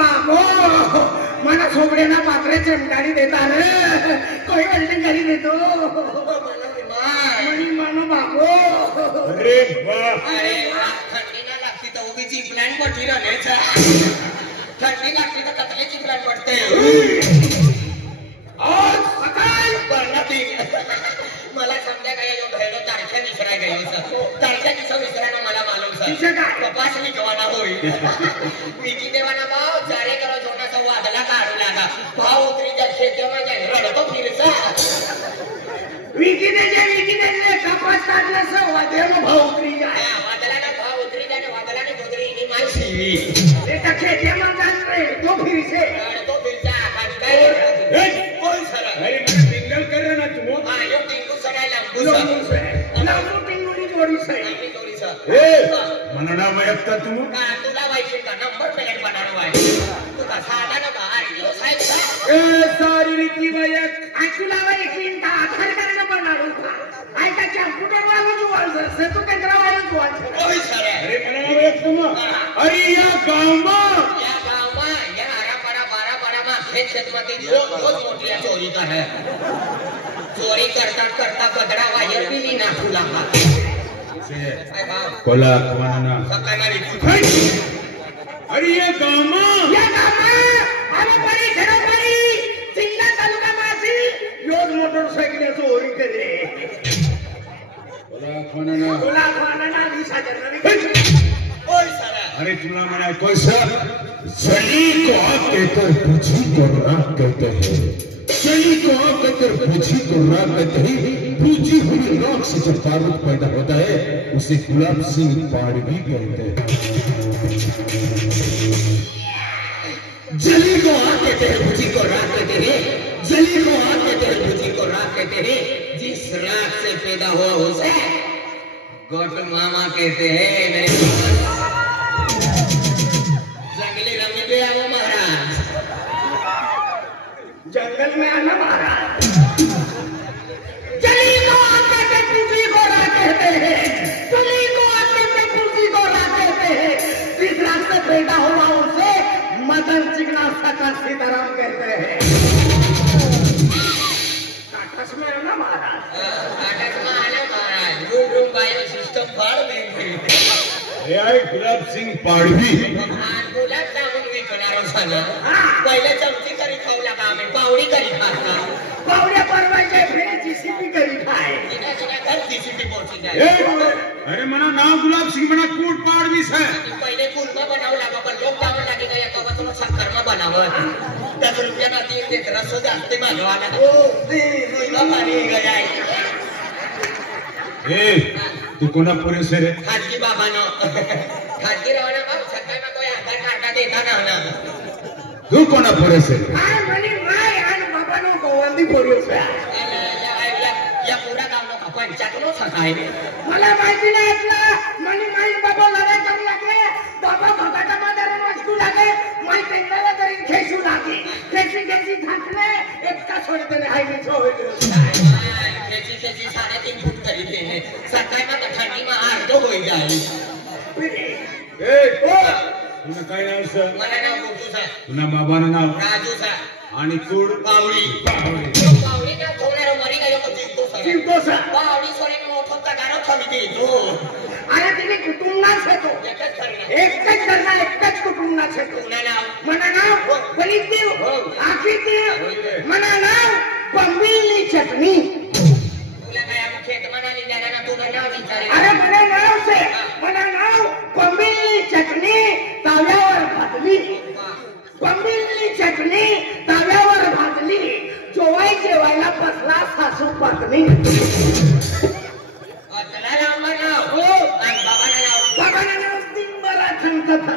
बाबो मला सोबड्याना पात्रे चमकारी देता रे कोई वेल्डिंग करी देतो मनी मानो बाबो अरे वाह अरे थंडी ना लागती तर उगीची प्लॅन पडली राहण्याचा थंडी लागती तर कतल्याची प्लॅन पडते आज सकाळ बरनाती मला संध्याकाळी येऊन भेटलो तारख्या विसराय गेलो तारख्या दिवसा विसरायला मला मालूम सर कपास मी जवाना होईल मी देवाना भाव जारे करो जोनाचा वादला काढू लागा भाव उतरी जा शेतीमध्ये रडतो फिरसा विकिने कपास काढला सर वादला भाव उतरी जाय वादलाना भाव उतरी जाने वादलाने गोदरी इनी मानसी रे तखे जेमन रे तो फिरसे रडतो फिरसा काय कोण सर अरे मला सिंगल कर ना तू हां यो टिंगू सरायला लावतो टिंगुली जोडी सर आम्ही जोडी सर ए मनना मयक्ता तू तुला वाईट का नंबर प्लेट बनानो वाई तू का साधा ना बाहेर यो साहेब ए सारी रीती मयक आई तुला वाई चिंता आधार कार्ड बनाडू का आई का कॉम्प्युटर वाला जुवाल से तू केंद्र वाला जुवाल ओय सर अरे मनना मयक तू अरे या गाव में या हरा पारा मा खेत मध्ये रोज मोठी चोरी करे चोरी करता कचरा वायर बी ना तुला कोला मनना सकाळी अरे या गाव में आम्ही परी घरोघरी सिंगा तालुका मासी योज मोटरसायकल चोरी करे कोला मनना तुला खाना दिशा जरना ओय सर अरे तुला मना कैसा जली को आप कहकर बुझी को राख कहते हैं जली को आप कहकर बुझी को राख कहते हैं बुझी हुई राख से जब बारूद पैदा होता है उसे गुलाब सिंह पाड़वी कहते हैं जली को आग कहते हैं बुझी को राख कहते हैं जली को आग कहते हैं बुझी को राख कहते हैं जिस राख से पैदा हुआ उसे गोट मामा कहते हैं मेरे जंगली रंग पे आओ महाराज जंगल में आना महाराज जली को आग कहते पूजी को राख कहते हैं जली को आग कहते पूजी को राख कहते हैं जिस राख से पैदा हुआ उसे मदन चिकना सका सीताराम कहते हैं काटस में आना महाराज आटक में आना महाराज रूम बायो सिस्टम फाड़ देंगे हे आहे गुलाब सिंह पाड़वी गुलाब जामुन विकणारो सना पहिले चमची करी खाऊ लागा आम्ही पावडी करी खाता पावड्या परवायचे फिर जीसीबी करी खाए जिना घर जीसीबी पहुंची जाए अरे मना नाम गुलाब सिंह मना कोट पाड़वी है पहिले कुलमा बनाव लागा पण लोक जामुन लागे का या कवा तुला शक्करमा बनावं 10 रुपया ना ती देत रसो जास्ती मागवाना ओ ती रुईला पाणी गया ए तू कोणा पुरे से रे खाजगी बाबानो खाजगी रवाना बाप सकाळी में कोई आधार कार्ड देता ना ना तू कोणा पुरे से काय म्हणे माय आणि बाबानो गोवंदी पोरीस या पूरा गावनो का पंचायतनो सकाळी मला माहिती नाही ना म्हणे माई बाबा लढाई करू लागले बाबा भगाटा मध्ये वाचू लागले माई पेंडाला तरी खेचू लागले खेची थाकले एकटा सोडते नाही हाय मी सोडते खेची 3.5 फूट करी देने सकाळी में ठंडी में आर्धो होई जाए ए तुला काय नाव सर मला नाव गोटू सा तुना बाबानं नाव राजू सा आणि तूड पावडी पावडी का थोडा मरी गयो तो चिंतो सा पावडी सोरी में मोठो तगारो थमी दे तो अरे तिने कुटुंबाच आहे एकच करणार एकच कुटुंबाच आहे तुला नाव म्हणा नाव बलित देव आखी देव म्हणा नाव बंबिली चटणी तुला काय खेत म्हणाली जाना ना तुला नाव विचारे अरे म्हणा नाव से म्हणा नाव बंबिली चटणी ताव्यावर भाजली बंबिली चटणी ताव्यावर भाजली जेवायला बसला सासू पत्नी तुला नाव नाव हो आणि बाबाला नाव दिनभर कथा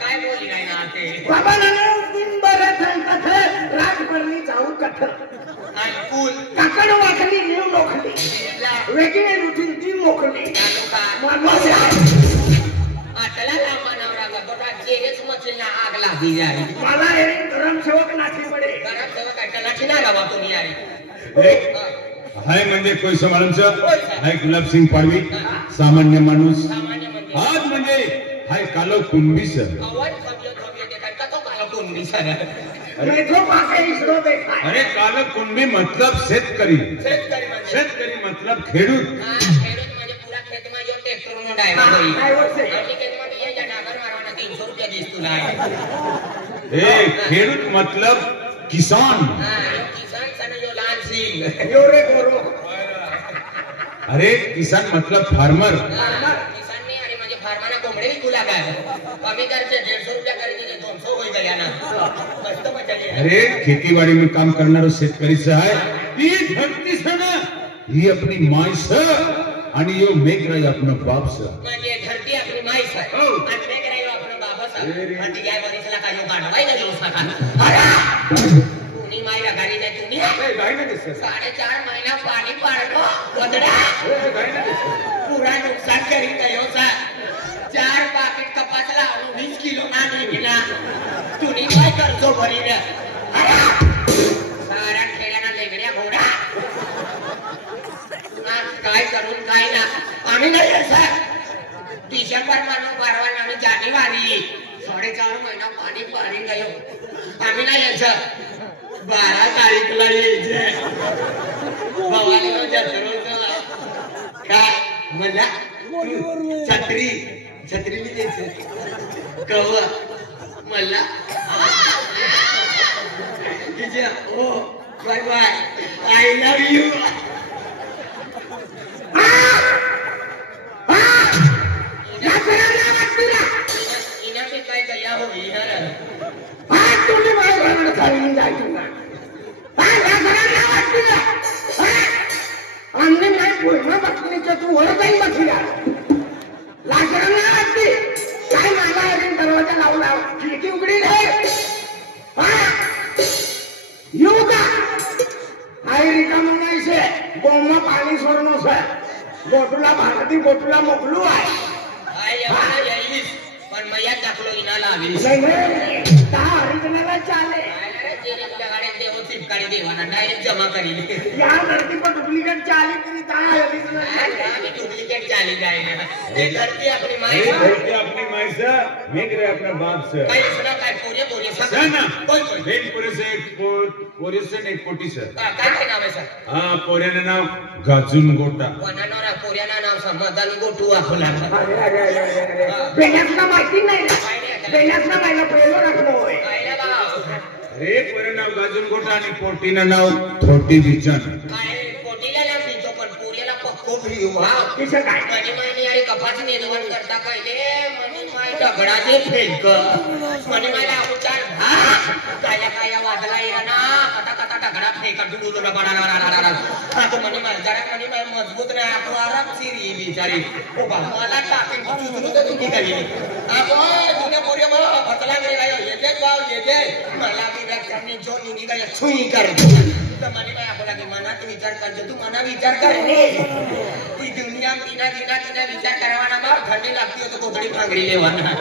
काय बोली नाही ना ते बाबाला नाव दिनभर कथा राजभरणी जाऊ कथ आणि कुल काकड वाकली नेव नोखली वेगळे रुटीन ती मोकली आतला लांबा नवरा गटोटा जेरेच मचीना आग लागी जाई मला एक ग्रामसेवक नाठी पडे ग्रामसेवक आटला ना रवा तुम्ही यारी हाय म्हणजे कोई समालमचं हाय गुलाब सिंह पाडवी सामान्य माणूस सामान्य म्हणजे आज म्हणजे हाय कालो कुंभी सर आवाज खबियो देतात का तो कालो कुंभी सर मैं तो पाके इसरो देखा है. अरे काल कुणबी मतलब शेतकरी शेतकरी म्हणजे शेतकरी मतलब खेडूत हा खेडूत म्हणजे पुरा खेतमा जो ट्रॅक्टर નો ड्राइवर होई ड्राइवर से. आणि खेतमा ये जा डागर मारवाना 300 रुपया दिस तुला ए खेडूत मतलब किसान हा यो किसान सन यो लाल सिंह यो रे गोरो. अरे किसान मतलब फार्मर किसान ने अरे म्हणजे फार्माना कोंबडे विकू लागा कमी करते 150 रुपया करी दिले 200 होई गया ना मस्त मजा आली अरे खेतीवाडी में काम करणारा शेतकरीच आहे ही धरती सण ही अपनी मायस आणि यो मेघराज आपला बापस म्हणजे धरती आपली माईस आहे हो. आणि ते करायो आपला बाबा अरे. साहेब आणि या बरीसला काय गाडवाय ना येऊ सका अरे तुम्ही माईला गाडी नाही तुम्ही 4.5 महिना पाणी पाडलो वदडा पुरा नुकसान करी गयो सा 4 पाकिट कपास लावून 20 किलो ना निघला तुम्ही काय करतो भरी रे सारा खेड्याना लेगड्या घोडा काय करून काय ना आम्ही नाही यायचं डिसेंबर मानू 12 आणि जानेवारी 4.5 महिना पाणी पाणी गयो आम्ही नाही यायचं 12 तारीखला यायचे भावाला जत्रोचं काय मला छत्री छत्रीने द्यायचं कव मला हो bye bye I love you इना पे काय गया होई यार हा तुम्ही माझ्या घराकडे चालून जायचं ना. हा या घराला वाटतं ना. हा आमने नाही पूर्ण बसलीचं तू ओळख जाईल बसला. लाकडाला वाटते काय मला अजून दरवाजा लावला खिडकी उघडी नाही. हा येऊ का आई रिकाम नाहीसे बोंबा पाणी सोडणं सर बोटूला भारती बोटूला मोकलू आहे. आय एवढा येईस पण मैया टाकलो इना लावी नाही नाही दहा हरिजनाला चाले. देव चिपकाडी देवाना डायरेक्ट जमा करील या धरती पर डुप्लीकेट चाली तरी दहा हरिजनाला डुप्लिकेट चाली जाएगा ये धरती अपनी माई धरती अपनी मायस मेघराज अपना बापस काय सुना काय पोरे पोरे ना कोण कोण बेन पुरे से एक पोरे से एक पोटी सर काय काय नाव आहे सर हा पोऱ्याने नाव गाजून गोटा वनानोरा पोऱ्याना नाव समाधान गोटू आखला बेण्यासना माहिती नाही ना बेण्यासना माहिला पहिलं राखणं होय. काय बाबा अरे पोरे नाव गाजून गोटा आणि पोटीनं नाव थोटी बिचन काय पोटीला ना पितो पण पोऱ्याला पक्को भिऊ हा तिचं काय मनी मायनी अरे कपास निर्वण करता पहिले मनी माय दगडाचे फेक मनी मायला उचार काय काय वाजला ये ना कटा कटा दगडा फेका डुडू बडा आता मनी माय जरा मनी माय मजबूत नाही आपला आराम सिरी बिचारी ओ बा मला टाकेन चुचरू तर तुम्ही काही आपण तुने पोरे मला फतला गेला येते गाव येते मला मी रक्तनी जो निघी काय छुई कर तर मनी माय आपला की मनात विचार करतो तू मना विचार कर ती दुनिया तिना तिना तिना विचार करवाना बा थंडी लागती हो तो कोथडी भांगडी लेवाना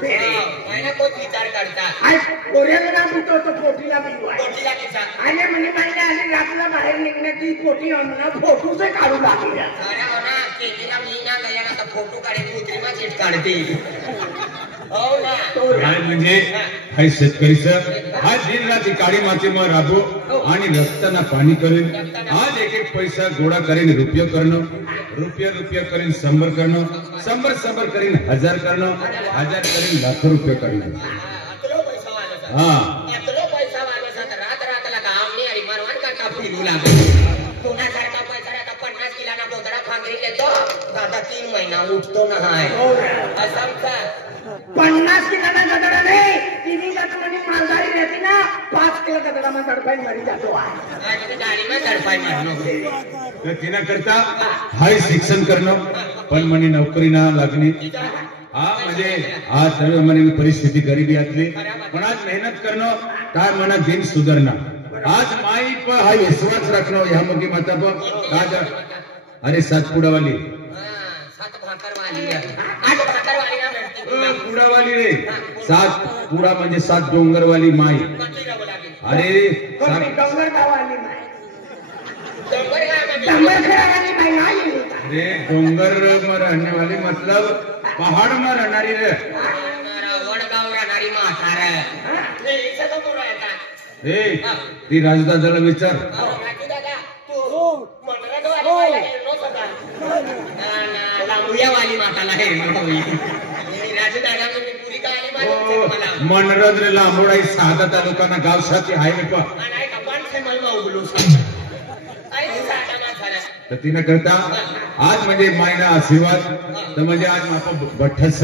मैंने कोई विचार करता आज पोऱ्याला ना पितो तो पोटीला पितो आहे. कोटीला किसा आणि म्हणे माहिती आली रातला बाहेर निघण्याची पोटी आणून फोटोचे काढू लागली. अरे होना केलीला मी ना गया ना तर फोटो काढे कुत्रीमा चिट काढते हो ना काय म्हणजे हाय शेतकरीचं हा दिन रात्री काळी मातीवर राबो आणि रक्ताना पाणी करेन आज एक एक पैसा गोळा करेन रुपये करणं रुपये करेन 100 करणं 100 करेन 1000 करणं 1000 करेन लाखो रुपये करणं अतलो पैसा वाला सा हा अतलो पैसा वाला सा तर रात रातला काम नाही आणि मरवान का फिरू लागला पुन्हा सारखा पैसा आता 50 किलोना बोतडा फांगरी लेतो दादा 3 महिना उठतो ना हाय असंचा 50 किलोना गदडा नाही तिन्ही जात म्हणजे मालगाडी रहती ना 5 किलो गदडा में तडपाई मरी जातो आहे. आज की गाडी में तडपाई मारनो तर तिना करता हाय शिक्षण करणं पण म्हणे नोकरी ना लागणे हा म्हणजे आज सर्व म्हणे परिस्थिती गरिबी असली पण आज मेहनत करणं काय म्हणा दिन सुधारणं आज माई पर हा विश्वास राखणं ह्यामध्ये माता पण अरे सातपुडावाली सात भाकर वाली आज भाकर वाली ना भेटती पुडावाली रे 7 पुडा म्हणजे 7 डोंगरवाली माई अरे डोंगर गावाली नाही डोंगर डोंगर खेळावाली बाई नाही. अरे डोंगर में रहने वाली मतलब पहाड़ में रहनारी रे वडगाव राहणारी म्हातार इथं समोर आहे का? ए ती राजदादाला विचार. राजू दादा, तू मनोरंजनवाली बाईला हेरणं होता. लांबुयावाली माताला हेरणं होई. राजू दादा मी पुरी कहाणी माहिती मला. मनोरंजन लांबोडाई साधा तालुकाना गाव साथी हायवे पा. नाही का पण से मला उगलो सांग. आई साधा माणसाला. तर तिनं करता आज म्हणजे मायना आशीर्वाद तर म्हणजे आज आपण बठ्ठस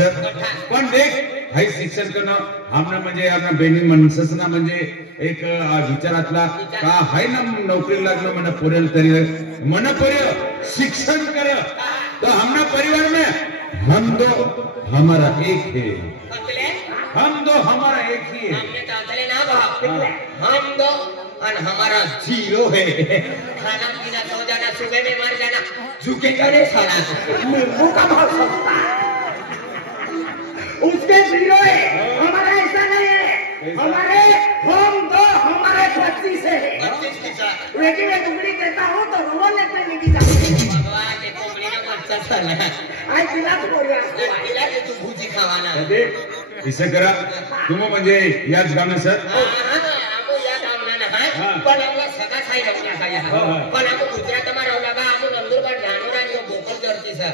पण देख हाय शिक्षण करणं आमना म्हणजे आपला बेनी मनससना म्हणजे एक विचारातला का हाय ना नोकरी लागणं मन पुरेल तरी मन पर्य शिक्षण कर तो हमना परिवार में हम दो हमारा एक है. हम दो हमारा एक ही है. हमने कातले ना कहा. हम दो और हमारा जीरो है. खाना पीना सो जाना सुबह में मर जाना झुकेगा रे साला. नींबू का भाव सस्ता उसके जीरो है. हमारा ऐसा नहीं है. हमारे हम दो हमारे 25 है. 25 किसा. लेकिन मैं टुकड़ी देता हूँ तो रोवा लेते नहीं की जाती. भगवान ते कोंबडी ना बच्चा साला. आई तिलाच बोलूया. तिला ते तू भुजी खावाना. इसं करा तुम म्हणजे याच गाणं सर. पण आम्हाला सगळा साई रवल्या काय पण आम्ही गुजरातમાં रवला का आम्ही नंदुरबार जाणोरा आणि बोकल करते सर.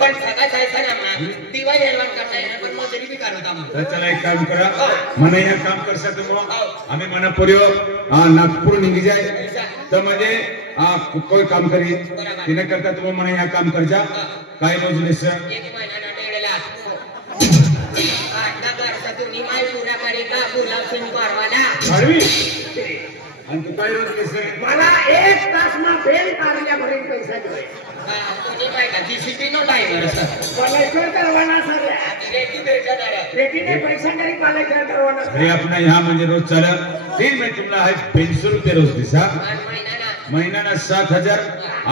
पण सगळा साई सर आम्हाला दिवा निर्माण करता येणार पण मजुरी बी करत आम्ही. तर चला एक काम करा मन या काम करसा तुम आम्ही मन पर्यो नागपूर निघी जाय तर म्हणजे कोई काम करी तिने करता तुम मन या काम कर जा काय रोजले सर. 1 महिना डेढला आता वर्षातून निमाय पुरा करे का गुलाब सिंग परवाना. अरवी आणि तू काय रोजले सर. मला 1 तास ना बेल कारल्या भरीन पैसा जोय. कोणी काय का डिसिप्लिन ड्रायव्हर सर. कलेक्टर करवाना सर. रेटी भेटणार. रेटीने पैसा तरी कलेक्टर करवाना. हे अपना यहाँ म्हणजे रोज चला 3 में तुम्हाला आहे 500 रुपये रोज दिसा. महिन्याना 7,000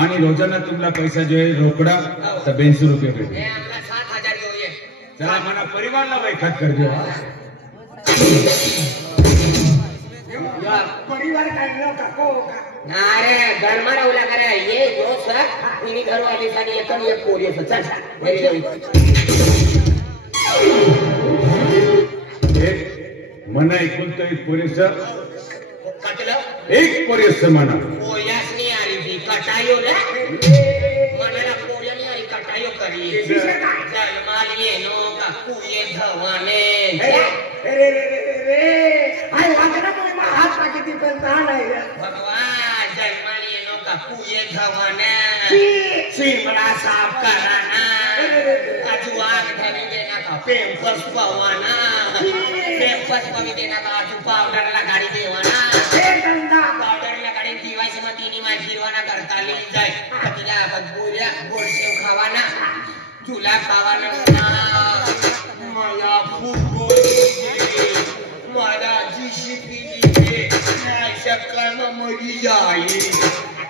आणि रोजाना तुम्हाला पैसा जो आहे रोकडा तर 200 रुपये भेटेल. आम्हाला 7,000 જોઈએ. चला मना परिवारला वैखात कर दो. परिवार काढलं का को का. अरे घरमा राहुला करे ये जो सर इनी घरवाली साठी एकन एक पोरी असं चल घरी जाऊ. मना ऐकून तर पोरीस कटलं एक पोरीस म्हणा पोयासनी आली ती कटायो रे. मनाला पोऱ्यानी आली कटायो करी. जन्माल येनो का कुये धवाने. रे रे रे रे आई वागना मुळे मा हात टाकी ती पण नाही रे. भगवान जन्माल येनो का कुये धवाने. शिमला साफ कराना. आजू आग धनी देना का पेम्पस पवाना. पेम्पस पवी देना का आजू पावडरला गाडी देवाना. पावडरला गाडी दिवायची मग तिने माझी हिरवाना करता लिही जाय. तिला बदबुऱ्या गोडशेव खावाना. तुला खावाना मला मला जीशी पिली शकल मरी जाई.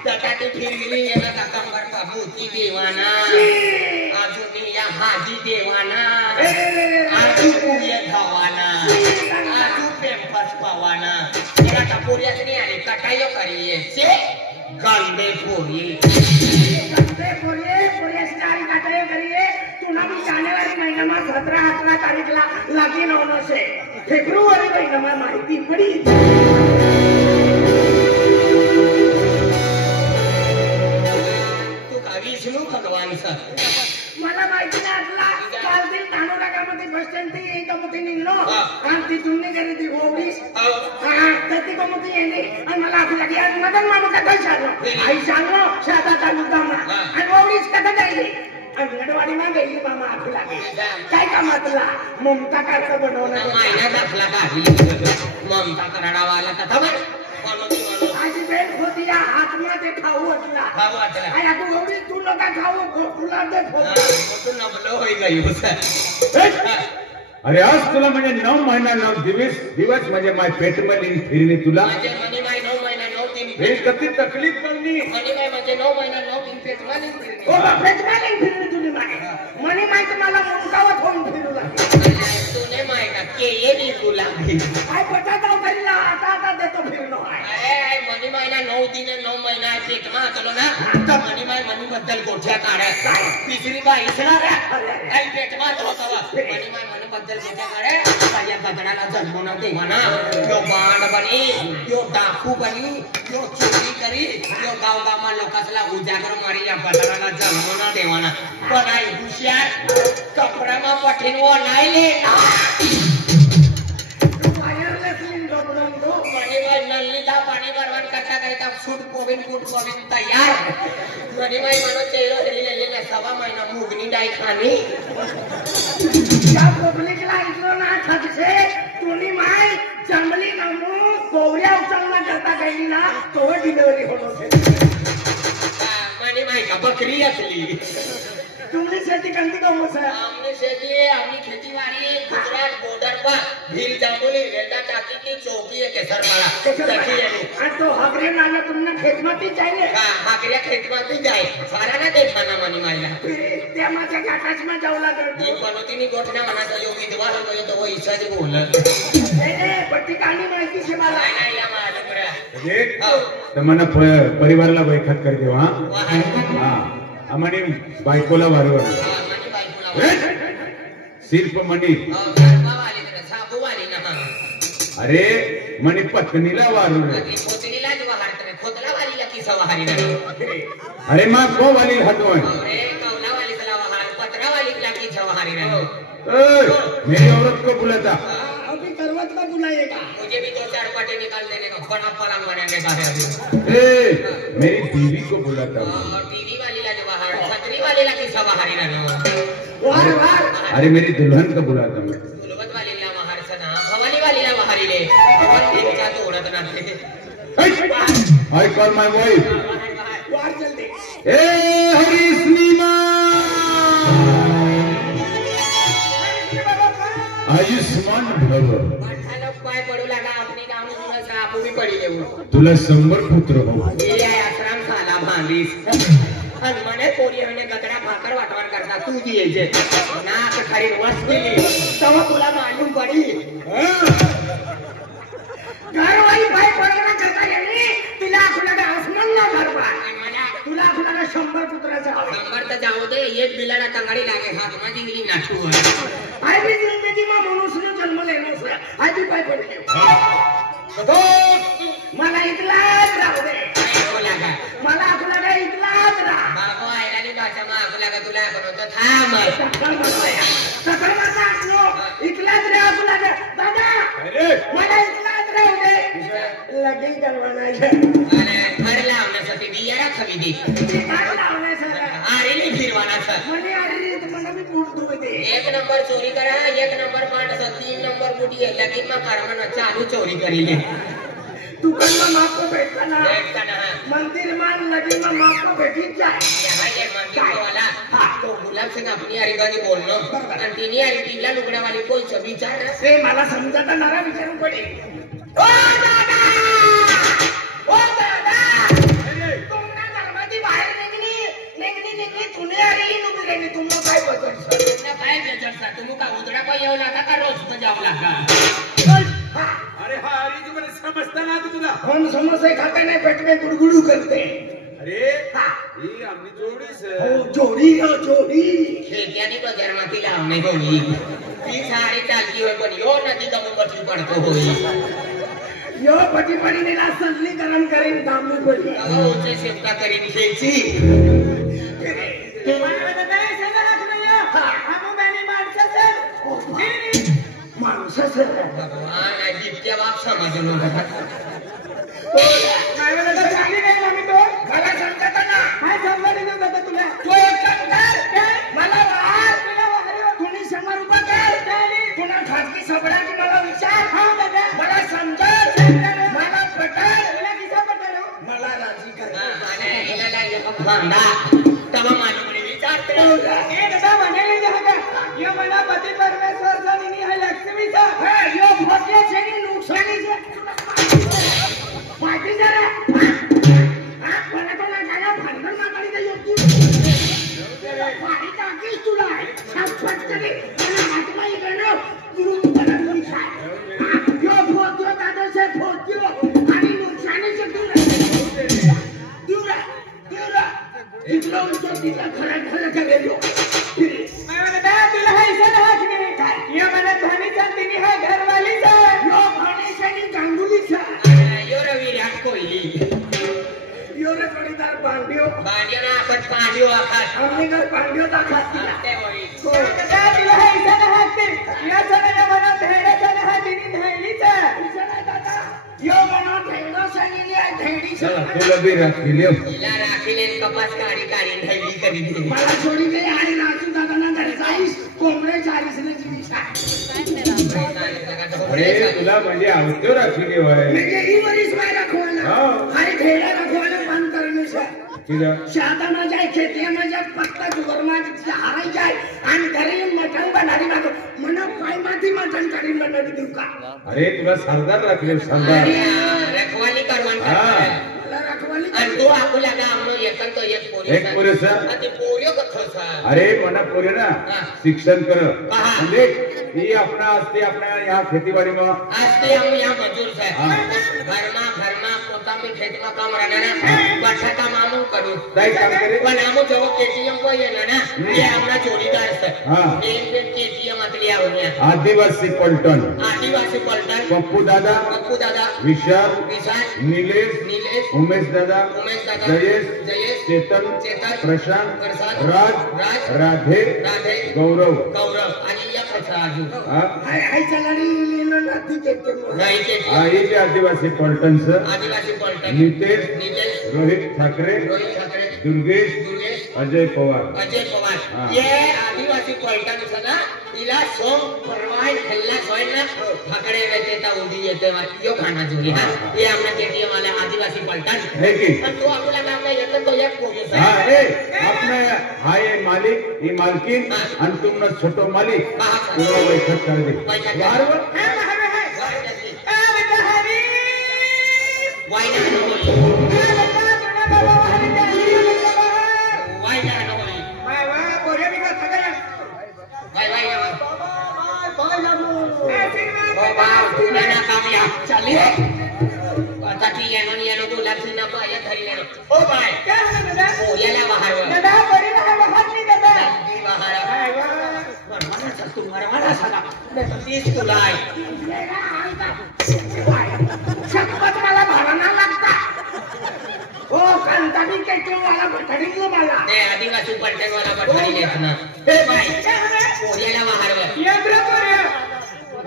त्याचा ते फिरली येणार का कंबर पाबूती देवाना. अजून या हाजी देवाना. आजू पुये धावाना. आजू पेम्पस पवाना. तिला का पोऱ्याच नाही आली कटायो करीये से गंदे पोरी. गंदे पोरी पोरीची गाडी काटायो करीये. तुला मी जानेवारी महिनामा 17-18 तारीखला लागीन होणं से. फेब्रुवारी महिनामा माहिती पडी. तू का विष्णू भगवान सर. मला माहिती नाही असला काल ते तांडोरा गावामध्ये बस स्टँड ते एक मध्ये निघलो आणि तिथून निघाली ती गोबीस. तर ती मध्ये येणे आणि मला असं लागली आणि मदन मामा कथा सांगलो. आई सांगलो साधा चालू कामा आणि गोबीस कथा जायली. अंगणवाडी मा गेली मामा आपला काय कामातला ममता कार्ड बनवणं. महिना दाखला काढली ममता कराडावाला कथा बघ. आजी बेल होती या हात मध्ये खाऊ वाटला. खाऊ वाटला. आई तू गोबीस तू नका खाऊ तुला दे तू नबलो होई गई अरे आज तुला म्हणजे 9 महिना 9 दिवस म्हणजे माय पेट मध्ये फिरली तुला. म्हणजे मनी माय 9 महिना 9 दिन. हे किती तकलीफ पडली. मनी माय म्हणजे 9 महिना 9 दिन पेट मध्ये फिरली. ओ पेट मध्ये फिरली तुझी माय. मनी माय तुम्हाला मुंकावत होऊन फिरू लागली. तूने माय का के ये तुला. काय पटाता घरीला आता देतो फिरणं आहे. अरे मनी महिना 9 तिने 9 महिना पेटमा चलो ना तर मनी माय मनी बद्दल गोठ्या काढ्या तिसरी बाई आई पेटमा होता मनी माय मनी बद्दल गोठ्या काढ्या माझ्या गदराला जन्म न देवाना यो बाण बनी यो डाकू बनी यो चोरी करी यो गावगामा लोकांसला उजागर मारी या गदराला जन्म न देवाना पण आई हुशार कपडामा पठीन व नाही ले पानी बर्बाद करता करता फूट कोविन तैयार मनी माई मनो चेहरो ले 6 महीना मुगनी डाई खानी या पब्लिकला इतलो ना ठगसे तुनी माय जंगली कामू कोवड्या उचलना करता काही ना तो डिलिव्हरी होतो मनी माई का बकरी असली तुमने शेती कंदी कामो सर हमने शेती हमने खेतीबाड़ी गुजरात बॉर्डर पर भील जांबुली रेता टाकी की चौकी है केसर वाला देखी है आज तो हगरे नाला तुमने खेत में ही जाए हां हगरे खेत में ही जाए सारा ना देखा ना मनी माईला त्या माझ्या गाठाच में जावला कर ये पनोतीनी गोठना मना तो यो विधवा हो गयो तो वो ईसा जी बोल ए पट्टी कानी माहिती से मला नाही या माझ्या पुरा एक तमना परिवाराला बैठक कर देऊ हां अमनी बायकोला वारवर सिर्फ मनी अरे मनी पत्नीला वारवर अरे मां को वाली हटो मेरी औरत को बुलाता अभी करवत का बुलाएगा मुझे भी 2-4 पटे निकाल देने का बड़ा पलंग बनाने का है मेरी बीवी को बुलाता बीवी वाली ला जो बाहर छतरी वाली ला किसा बाहरी रहना वार वार अरे मेरी दुल्हन को बुलाता मैं दुल्हन वाली ला बाहर सना हवाली वाली ला बाहरी ले अपन दिन का तो उड़त ना I call my wife वार जल्दी ए हरिस्नीमा आयुष्मान भव पाय पडू लागा अपनी गाव में थोड़ा आपू भी पड़ी लेऊ तुला 100 पुत्र हो ये आश्रम साला भांडीस आणि मने पोरी हने गदरा भाकर वाटवार करता तू दिए जे नाक खरी वस गेली तव तुला मालूम पडी घरवाली बाई पडना करता येणे तिला आपल्याला आसमान ना घरवा मला तुला आपल्याला 100 पुत्राचा नंबर तर जाऊ दे एक बिलाला तंगाडी लागे हात माझी गेली नाटू आई भी जिंदगी में मनुष्य जन्म लेनो से आई भी बाई पडली मला इकलाच राहू दे लागा मला आपल्याला इकलाच राहा बाबा आयलानी भाषा मा आपल्याला तुला बनवतो थांब सकाळ माझा असलो इकलाच राहा आपल्याला दादा मला इकलाच राहू दे लगीन करवाना अरे घर लावण्यासाठी बियारा खरेदी घर लावण्यासाठी आरेली फिरवाना सर म्हणजे अरे तुम्हाला मी बूट दुबते 1 नंबर चोरी करा 1 नंबर पाठ 3 नंबर बुटी है लगीन में करमन चालू चोरी करी ले दुकान में माप को बैठता ना ना मंदिर में लगीन में माप को बैठी जाए यहाँ ये मंदिर वाला तो गुलाब सिंह अपनी अरिगानी बोलनो आणि तिने अरिगीला लुगड्या वाली कोण विचार से मला समजता नारा विचारू पडे ओ दादा तुमना दरवाजी बाहेर निघली तुने अरे नुकरेनी तुमनो काय बदल तुमने काय बेजरसा तुमू का उदडा पाय येऊ लागा का रोज में जाऊ लागा अरे हा अरे तू मला समजता ना तुला हम समोसे खाते नाही पेट में गुडगुडू करते अरे ही आमनी जोडीच जोडी खेत्यानी बजार मध्ये लावणे होई ती सारी चालती होय पण यो नदी दम पटली पडतो होई यो पटी पडी नेला सजली गरम करीन दामू पडी ओचे सेवका करीन खेची माणूस सर भगवान आई बिबट्या बाप समजलो मला सांगता ना काय सांगणार नाही तुला तू एक काम कर मला वार तुम्ही 100 रुपये कर तुला खासगी सभराची मला विचार मला समजा मला पटल मला राजी कर आणि हिला एक भांडा तवा मालूम विचारते यो मला पती परमेश्वर आणि हा लक्ष्मीचा यो भोग्य छेनी नुकसानीचा पाठी जरा मला तो ना गाया भांडण मागाडी दे योगी पाठी टाकीस तुला शाश्वत करे मला हातमा इकडे गुरु बनवून काय यो भोग्य दादा से भोग्य आणि नुकसानीचे तुला पैसा खरा करेलो तुला है ऐसा ना हाकने ये मला धानी चांदीनी है घरवाली सा यो भाणेशानी गांगुलीचा यो रे विराट कोहली यो रे पडीदार बांडियो बांडियो ना आपण पांडियो आखात आम्ही घर बांडियो दाखवत ते होई तुला है ऐसा ना हाकते या सगळ्या मला भेडाचा ना हाकनी धायलीचा यो म्हणा ढेंडो सांगितली आहे ढेंडी चला तुला बी राखील तिला राखीले कपास काढी काढी ठेवली करी दे मला सोडी दे आणि नाचू दादांना घरी जाईस कोंबडे 40 ने जीविसा अरे तुला म्हणजे आवडतो राखील होय म्हणजे ही वरीस बाय राखवायला हो. अरे ढेडा राखवायला बंद करणे सर ठीक शादाना जाय खेती में जब पत्ता जुगरमा हाराई जाय आणि घरी मटण बनारी मागो मना पाय माती मटण करी बनारी देऊ का अरे तुला सरदार राखील सरदार रखवाली करवान हा. मला राखवाली आणि तो आपला गामनो एकन तो एक पोरी एक पोरीसा? आणि पोरियो कथोसा अरे मना पोरे ना हा. शिक्षण कर हा. म्हणजे ही अपना असते अपना यहाँ खेतीबाड़ी में आज ते हम यहाँ मजूर है हाँ. घरमा पोता में खेत में काम रहना ना बठा का मामू करू काय काम करे पण आमो जव केटीएम को ये ना ये हमरा जोड़ीदार से हाँ. मेन केटीएम अतली आवण्या आदिवासी पलटन आदिवासी पलटन पप्पू दादा विशाल नीलेश उमेश दादा जयेश चेतन प्रशांत राज राधे गौरव आणि या कथा आजू हा हाय चलाडी नदी देते नाही ते हा हे जे आदिवासी पलटन सर आदिवासी पलटन नितेश रोहित ठाकरे दुर्गेश अजय पवार हाँ. ये आदिवासी पलटन सना इला सोम परवाई खल्ला सोयना ठाकरे वेते ता उदी येते यो खाना जुली हा ये हमने केटीएम वाले आदिवासी पलटन है की पण तो आपला नाम नाही येत तो एक पोलीस हा आहे ए आपने हाय मालिक ही मालकिन आणि तुमना छोटो मालिक हाँ. तुला बैठक कर दे बैठक कर. बरोबर वाईना शपथ मला भावना लागता हो कांताबी केटीएम वाला भटडीतलं मला आदिवासी पलटण वाला पठारी लेत ना हे बाई पोऱ्याला वाहरव यंत्र पोऱ्या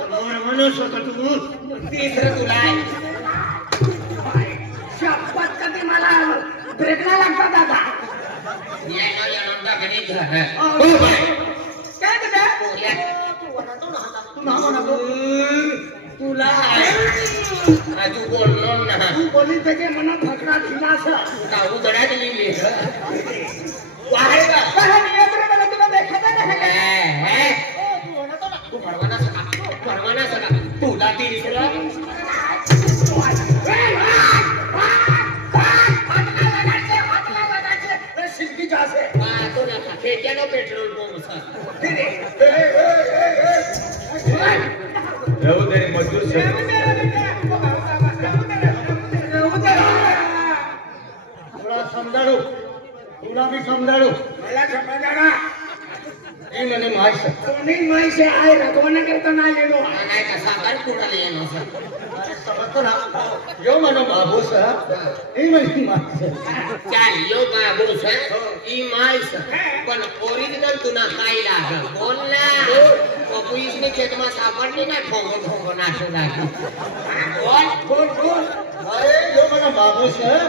म्हणून होतो तू तिसरं तुला शपथ कधी मला ब्रेकला लागता दादा येणं येणं दगडीत घर हो बाई काय दादा पोऱ्या तुला तू बोललो ना तू बोली त्याचे मना फकरा दिला असं काऊ दड्यात लिहिली वाहर का कहाणी यंत्र मला तुला देखता नाही तू परवाना सका तुला तिसरं शिल्पीचा असे तो नका खेट्यानं पेट्रोल पंप रहू दे मजदूर सर तुला समजाडू तुला मी समजाडू मला समजा ही म्हणे माहिती कोणी माहिती आहे रघुवना करता नाही येलो नाही का साकार कुणाला येणं समजतो ना यो म्हणा बाबू सर ही म्हणजे माहिती चाल यो बाबू सर ई माईस पण ओरिजिनल तुना काय लाग बोल ना पपुईसने खेतमा सापडली ना ठोंगो नाचू लागली बोल अरे यो म्हणा बाबू सर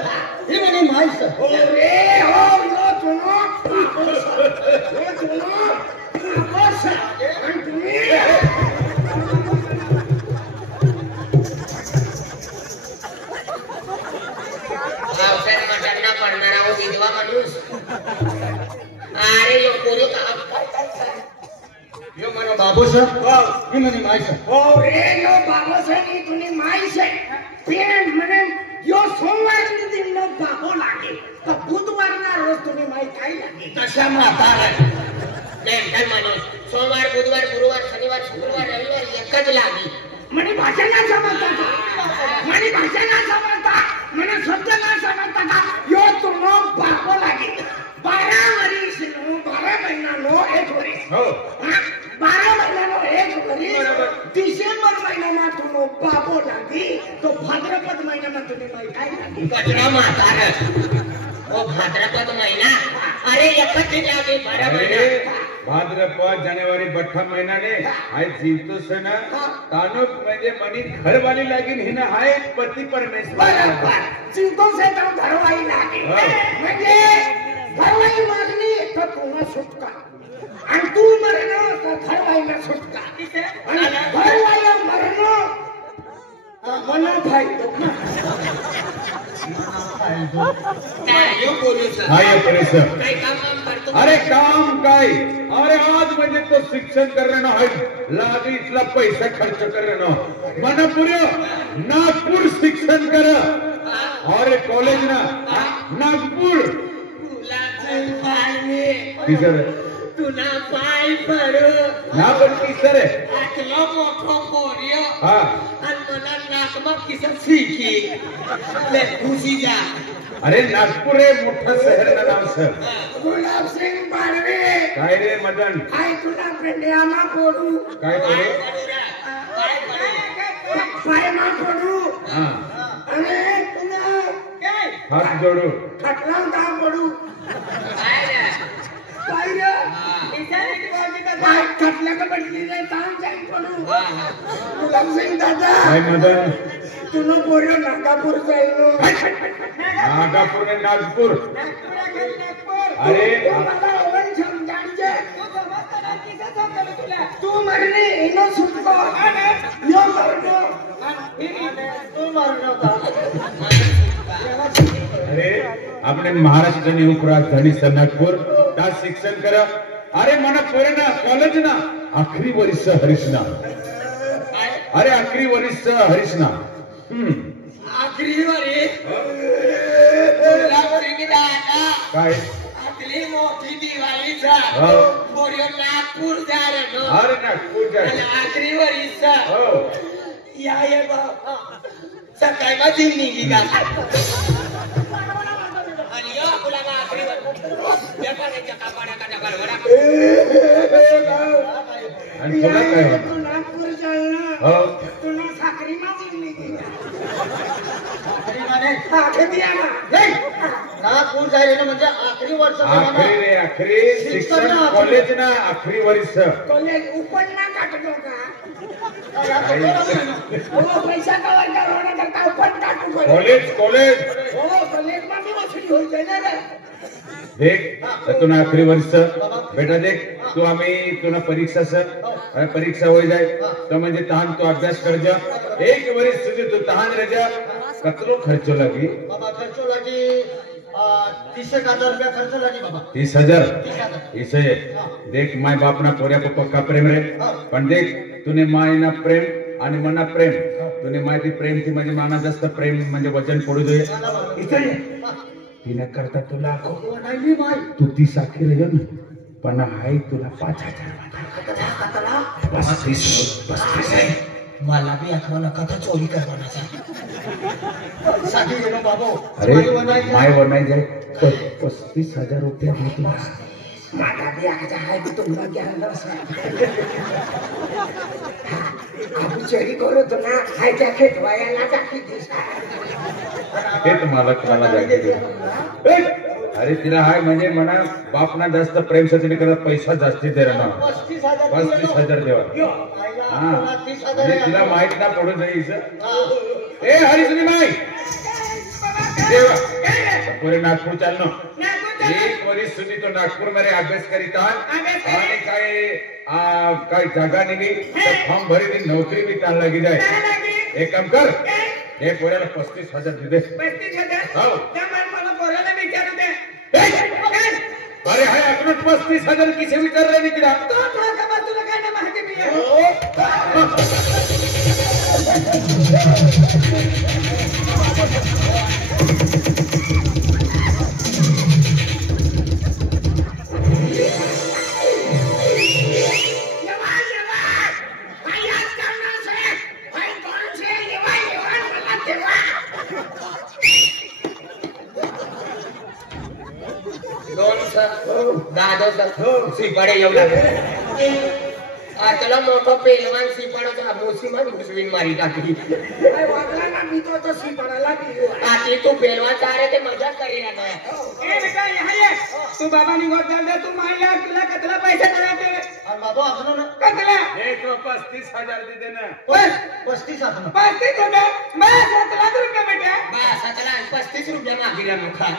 ही म्हणे माहिती सर हो रे हो यो तुनो यो तुनो बस आणि तुम्ही पावसात मटांना पडणारा हो विधवा माणूस अरे यो पोरी यो म्हणा बाबू सर ही म्हणे माहिती सर हो रे यो बाबू सर ही तुम्ही माहिती आहे पेन म्हणे यो सोमवारच्या दिवशी बाबू लागे तर बुधवारना रोज तुम्ही माहिती काय लागे कशा म्हातारा मेंटल माणूस सोमवार बुधवार गुरुवार शनिवार शुक्रवार रविवार एकच लागी म्हणे भाषा ना समजता का म्हणे भाषा ना समजता म्हणे शब्द ना समजता का यो तुम बाबू लागे 12 वर्ष हो 12 महिन्यानं एक वरीस डिसेंबर महिन्यानं तुनो बाबो लागी तो भाद्रपद महिन्यानं तुम्ही माहिती काय लागी कचरा म्हातार ओ भाद्रपद महिना अरे एकच लागे 12 महिना भाद्रपद जानेवारी बठ्ठा महिनाने हाय जीवतो सण तानुक म्हणजे मनी घरवाली लागीन हिन हाय पती परमेश्वर बरोबर चिंतो से तो घरवाई लागे म्हणजे घरवाई मागणी तर तुला सुटका आणि तू मरणं तर घरवाईला सुटका आणि घरवाईला मरणं तर मना फायदो काय बोलू सर हाय परिसर काय काम करतो अरे काम काय अरे आज म्हणजे तो शिक्षण करणं आहे लागी इथला पैसा खर्च करणं मनपुर्य नागपूर शिक्षण कर अरे कॉलेज ना नागपूर तुला चल पाहिजे किसर तुला पाय पडू ना पण किसर आहे आतलो मोठो पोरियो हा आणि मला नाकमक किसन सीखी ले खुशी जा अरे नागपूर हे मोठं शहर ना नाव सर गुलाब सिंग पाडवे काय रे मदन काय तुला प्रेंड्यामा पडू काय काय करू करू रे काय करू पायमा पडू हा आणि तुला काय हात जोडू खटला का पडू काय रे काय रे इशारे बोलते का पाय खटला का बसली रे ताम जाई पडू हा गुलाब सिंग दादा काय मदन तुला पोरियो नागापूर जाईनो नागपूर ने नागपूर नागपूर अरे मला ओवन समजायचे तू समजतो ना किसा समजलं तुला तू मरणे इनो सुटको यो मरनो तू मारलो का अरे अपने महाराष्ट्र उपराजधानी नागपूर का शिक्षण कर अरे मना पोरेना कॉलेज ना आखरी वर्ष हरीशना अरे आखरी वर्ष हरीशना आखरी वारी तुला सिंग दादा काय आतली मोठी दिवाळीचा हो. पोरियो नागपूर जा रे नो अरे नागपूर आणि जाय आखरी वारीचा हो या ये बा सकाळी का जिम निघी का आणि यो तुला का आखरी वारी व्यापाऱ्याच्या कापाड्या का डबल वडा आणि तुला काय होणार? तू नागपूर जाईनो हो तुला साखरी माझी निघी माने कधी आला नागपूर जायला म्हणजे आखरी वर्ष आखरी रे आखरी शिक्षण कॉलेज ना आखरी वर्ष कॉलेज उपन्ना काटतो का हो पैसा कवर करवना करता उपन काटू पडे कॉलेज कॉलेज हो कॉलेज मध्ये वसूली होई जाय रे देख तू ना आखरी वर्ष बेटा देख तू आम्ही तुला परीक्षा सर परीक्षा हो जाए तो म्हणजे तहान तू अभ्यास कर जा एक वर्ष तुझे तू तहान रह जा कतलो खर्चो लगी बाबा खर्च लागी 30,000 रुपया खर्च लागी बाबा 30,000 इसे देख माय बाप ना पोऱ्या को पक्का प्रेम रे पण देख तूने माय ना प्रेम आणि मना प्रेम तूने माहिती प्रेम ती म्हणजे माना जास्त प्रेम म्हणजे वचन पडू दे इथे तिने करता तुला नाही माय तू ती साखी रे ना पण हाय तुला 5,000 35 आहे मला बी आठवण कथा चोरी करवाना साठी गेलो बाबो अरे माय वनाई जाए 35,000 रुपया दे तुला माझा बी आजा आहे की तुला ज्ञान नसला आपण चोरी करू तुला हाय जॅकेट वायाला जॅकेट दिसा हे तुम्हाला जायचे अरे तिला हाय म्हणजे म्हणा बाप ना जास्त प्रेम सचिन करत पैसा जास्ती दे ना 35,000 देवा हा म्हणजे तिला माहित ना पडून जाईल ए हरिश्री माई देवा पुरे नागपूर चालनो एक वर्ष सुधी तो नागपूर मध्ये अभ्यास करीत आणि काय जागा निघी फॉर्म भरी ती नोकरी बी ताण लागी जाय एक काम कर हे पोऱ्याला 35,000 दे 35,000 हो त्या मला पोराला विचारू दे अरे हाय अकरूट 35,000 किसे विचार रहे निकला तो का तुला काय ना माहिती मी दादा असं सिपाडे येऊ लागले आतला मोठा पेलवान सिपाडाचा मोसीमा घुसवीन मारी टाकली काय वागला ना मी तो शिपडाला गेलो आती तू पेलवान सारे ते मजा करी ना ए बेटा यहाँ ये तू बाबा नि गोद डाल दे तू मान ला तुला कतला पैसा देना ते और बाबा आपनो ना कतला एक 35,000 दे देना बस 35 आपनो 35,000 बस 7 लाख रुपये बेटा बस आता 35 रुपये मागी रे मुखा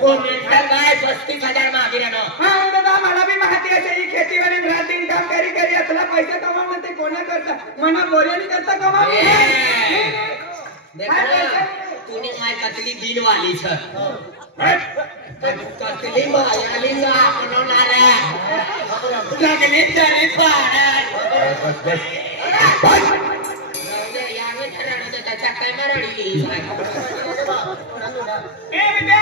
ओ मेंढा काय 35,000 मागी रे नो हाँ दादा मला भी माहिती आहे ही खेती वाली रात दिन काम करी करी असला पैसा कमावणं ते कोणी करता मना बोरियानी करता कमाव देखना तूने माय कतली दिल वाली छ कतली मायाली ना आपनो ना रे लगने चले पाड़ा राजा यावे ठरणे ते त्याच्या काय मारडी ए बेटा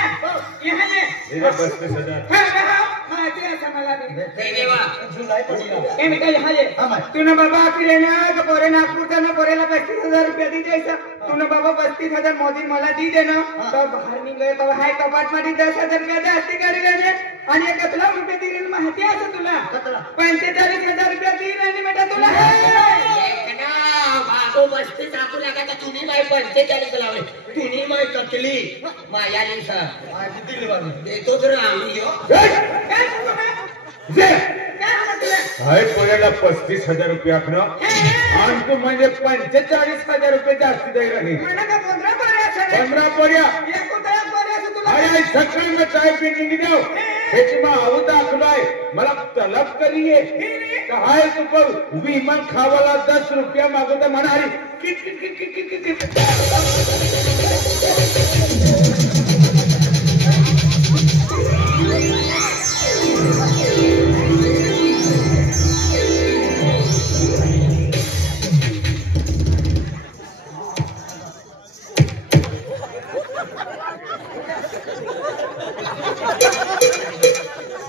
यहाँ ये ये 35,000 हाँ माहिती आहे मला भी ते देवा जुलाई पडला ए बेटा यहाँ ये तूने बाबा फिरे ना तो पोरे नागपूर जाना पोरेला 35,000 रुपये दी द्यायचा तूने बाबा 35,000 मोदी मला दी देना तो बाहेर निघे तो हाय कपाट मध्ये 10,000 रुपये जास्ती करी देणे आणि कसला रुपये दिले माहिती आहे तुला 45,000 रुपये दिले बेटा तुला देखना बाबू बस्ती टाकू लागा तर तुम्ही माय 45 लावले तुम्ही माय कतली मायाली सा दिल वाली देतो तर आम्ही यो हाय पोऱ्याला 35,000 रुपये आखणं आणि तू म्हणजे 45,000 रुपये जास्ती द्यायला लागली 15 पोऱ्या अरे सकाळ में चाय पीने की जाओ खेत में आवता खुलाए मला तलब करिए कहाय तू पर विमान खावाला 10 रुपया मागवता म्हणारी किट किट किट किट किट किट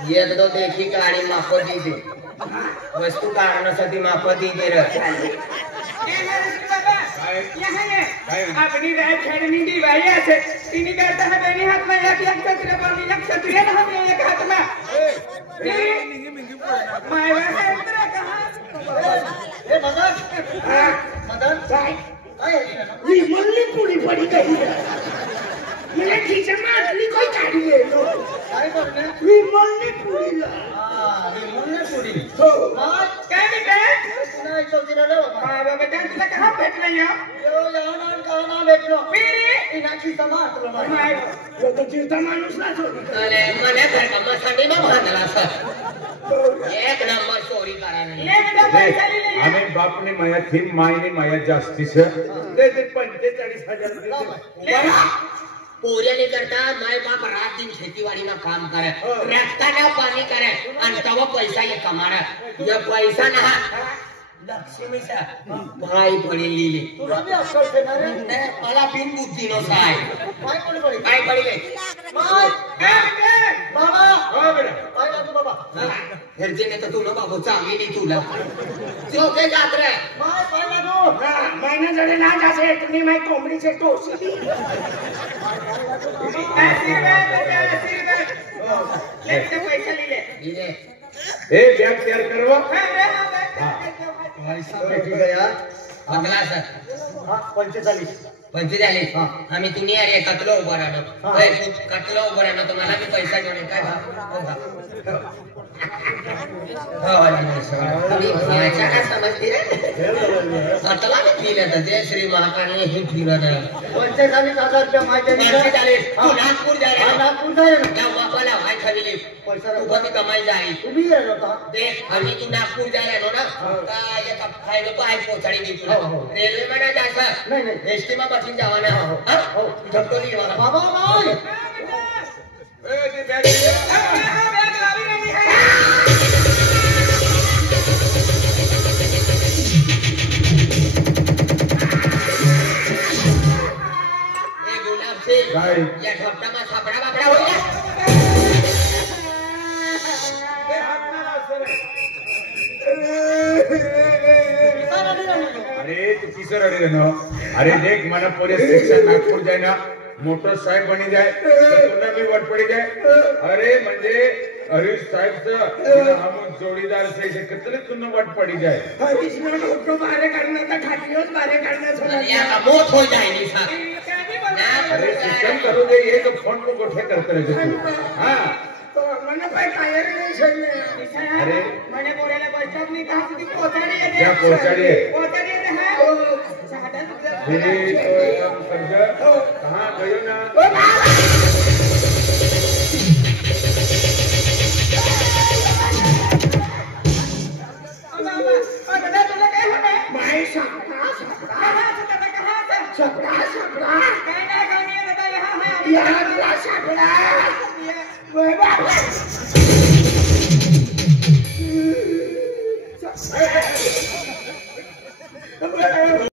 ये तो देखी गाडी माप दी दे वस्तू काढण्यासाठी माप दी दे रे अपनी राइट हैंड नी दी भाई ऐसे तिनी करता है बेनी हाथ में एक छतरी पर एक छतरी है ना हमें एक हाथ में माय वाला इतना कहां ए मदन काय काय मी मुल्ली पूरी पड़ी गई मुझे खींचे मारली कोई काढ़ी है लो काय करणे मी मुल्ली पूरी ला हां हे मुन्ने पुडी हो मग काय बेटा तुला चौथीला रे बाबा हां बेटा तुला कहां भेटला या यो याना कहा ना भेटलो पीरी इनाची समाज माय वो तो जीवता माणूस ना सोडी अरे मने घर का मसाडी में बांधला सर एक नंबर चोरी करा नहीं ले बेटा पैसा ले ले आम्ही बापने माया थी मायने माया जास्तीच दे दे 45,000 दे ले पोरिया नहीं करता माय बाप रात दिन खेतीवाड़ी में काम करे रखता ना पानी करे और तब पैसा ये कमाना ये पैसा ना लक्ष्मी से भाई पड़ी लीली तुला भी अक्कल से ना रे ने मला बिन बुद्धि नो साय काय कोणी पडी काय पड़ी ले मग बाबा हो बेटा काय ना तू बाबा फिर जे ने तो तू नो बाबू चांगली नहीं तुला जो के जात रे माय काय ना तू मैंने जड़े ना जासे इतनी मैं कोमड़ी से टोसी दी आशीर्वाद बेटा आशीर्वाद ले बेटा पैसा ले ले ये ए बॅग तयार करवा पैसा भेटी गया बंगला सर हां 45 पंची झाली आम्ही तुम्ही अरे कतलो उभा राहतो कतलो उभा राहतो तुम्हाला मी पैसा घेऊन काय याच्या काय समजते रे कतला मी फिरत जय श्री महाकाल ने ही फिरत 45,000 रुपये माहिती पंची झाली तू नागपूर जा रे नागपूर जाय त्या बापाला भाई खरीली पैसा तू पण कमाई जाई उभी आहे होता देख आम्ही तू नागपूर जायला नो ना काय एका फायदे तो आहे पोचाडी दी तुला रेल्वे मध्ये ना जायचं नाही नाही एसटी मा बसून जावा ना हो झपटोली मला बाबा माय ए ते बॅग दे बैग लावी नहीं है ए गुलाब से काय या झपटा मा सापडा बापडा होईल अरे तू किसर अरे ना अरे देख मना पूरे शिक्षण नागपूर जाए ना मोटर साहेब बनी जाए तो तुला भी वट पड़ी जाए अरे म्हणजे अरे साहब से हम जोड़ीदार से कितने तुम वाट पड़ी जाए इसमें उसको बारे करना था खाटियों बारे करना छोड़ा या मौत हो जाएगी साहब अरे सिस्टम करोगे ये तो फोन को गोठे करते रहे हाँ तो मैंने कोई टायर नहीं छोड़ने अरे मैंने बोरेला बस स्टॉप नहीं कहा कि पहुंचाड़ी है क्या पहुंचाड़ी है पहुंचाड़ी है है फिर तो काम कर जा कहाँ गयो ना भाई सपड़ा यहाँ वाला सपड़ा